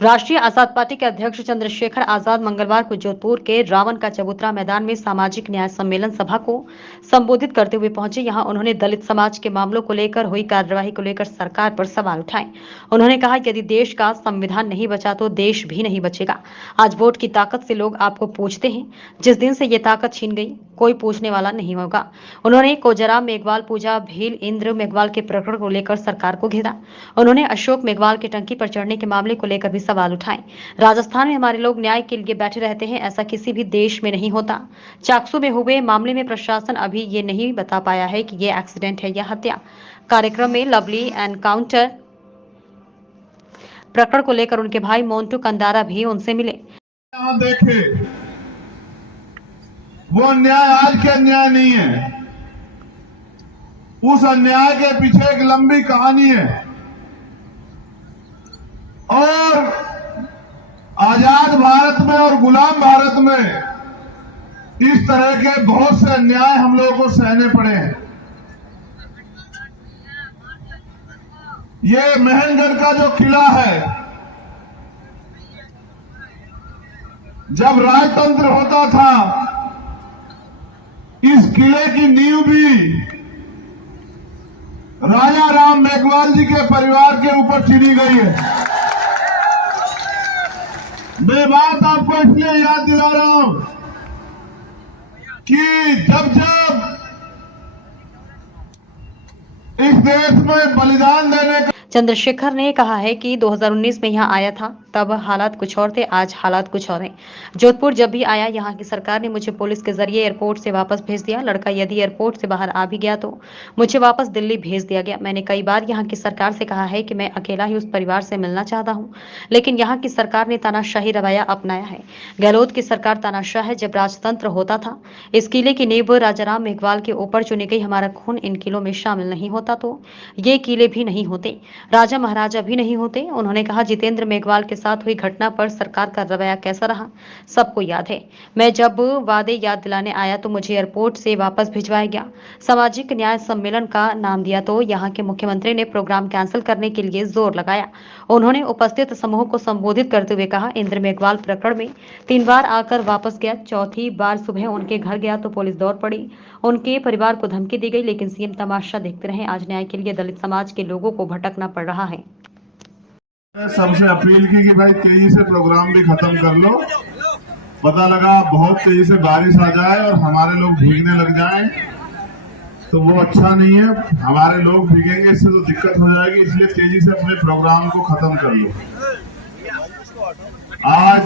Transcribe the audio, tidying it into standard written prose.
राष्ट्रीय आजाद पार्टी के अध्यक्ष चंद्रशेखर आजाद मंगलवार को जोधपुर के रावण का चबूतरा मैदान में सामाजिक न्याय सम्मेलन सभा को संबोधित करते हुए पहुंचे। यहां उन्होंने दलित समाज के मामलों को लेकर हुई कार्यवाही को लेकर सरकार पर सवाल उठाए। उन्होंने कहा, यदि देश का संविधान नहीं बचा तो देश भी नहीं बचेगा। आज वोट की ताकत से लोग आपको पूछते हैं, जिस दिन से ये ताकत छीन गई कोई पूछने वाला नहीं होगा। उन्होंने कोजराम मेघवाल पूजा भील इंद्र मेघवाल के प्रकरण को लेकर सरकार को घेरा। उन्होंने अशोक मेघवाल के टंकी पर चढ़ने के मामले को लेकर भी सवाल उठाए। राजस्थान में हमारे लोग न्याय के लिए बैठे रहते हैं, ऐसा किसी भी देश में नहीं होता। चाकसू में हुए मामले में प्रशासन अभी ये नहीं बता पाया है कि ये एक्सीडेंट है या हत्या। कार्यक्रम में लवली एनकाउंटर प्रकरण को लेकर उनके भाई मोन्टू कंदारा भी उनसे मिले। देखे वो अन्याय आज के अन्याय नहीं है, उस अन्याय के पीछे एक लंबी कहानी है। और आजाद भारत में और गुलाम भारत में इस तरह के बहुत से अन्याय हम लोगों को सहने पड़े हैं। ये महलगढ़ का जो किला है, जब राजतंत्र होता था, इस किले की नींव भी राजा राम मेघवाल जी के परिवार के ऊपर चीनी गई है। मैं बात आपको इसलिए याद दिला रहा हूं कि जब इस देश में बलिदान देने का चंद्रशेखर ने कहा है कि 2019 में यहां आया था, तब हालात कुछ और थे, आज हालात कुछ और हैं। जोधपुर जब भी आया, यहां की सरकार ने मुझे पुलिस के जरिए एयरपोर्ट से वापस भेज दिया। लड़का यदि एयरपोर्ट से बाहर आ भी गया तो मुझे वापस दिल्ली भेज दिया गया। मैंने कई बार यहां की सरकार से कहा है कि मैं अकेला ही उस परिवार से मिलना चाहता हूं, लेकिन यहां की सरकार ने तानाशाही रवैया अपनाया है। गहलोत की सरकार तानाशाह है। जब राजतंत्र होता था, इस किले की नींव राजाराम मेघवाल के ऊपर चुनी गई। हमारा खून इन किलों में शामिल नहीं होता तो ये किले भी नहीं होते, राजा महाराजा भी नहीं होते। उन्होंने कहा, जितेंद्र मेघवाल के साथ हुई घटना पर सरकार का रवैया कैसा रहा सबको याद है। मैं जब वादे याद दिलाने आया तो मुझे एयरपोर्ट से वापस भिजवाया गया। सामाजिक न्याय सम्मेलन का नाम दिया तो यहाँ के मुख्यमंत्री ने प्रोग्राम कैंसिल करने के लिए जोर लगाया। उन्होंने उपस्थित समूह को संबोधित करते हुए कहा, इंद्र मेघवाल प्रकरण में 3 बार आकर वापस गया। चौथी बार सुबह उनके घर गया तो पुलिस दौड़ पड़ी। उनके परिवार को धमकी दी गई, लेकिन सीएम तमाशा देखते रहे। आज न्याय के लिए दलित समाज के लोगों को भटकना पड़ रहा है। सबसे अपील की कि भाई तेजी से प्रोग्राम भी खत्म कर लो। पता लगा बहुत तेजी से बारिश आ जाए और हमारे लोग भीगने लग जाएं तो वो अच्छा नहीं है। हमारे लोग भीगेंगे, इससे तो दिक्कत हो जाएगी। इसलिए तेजी से अपने प्रोग्राम को खत्म कर लो। आज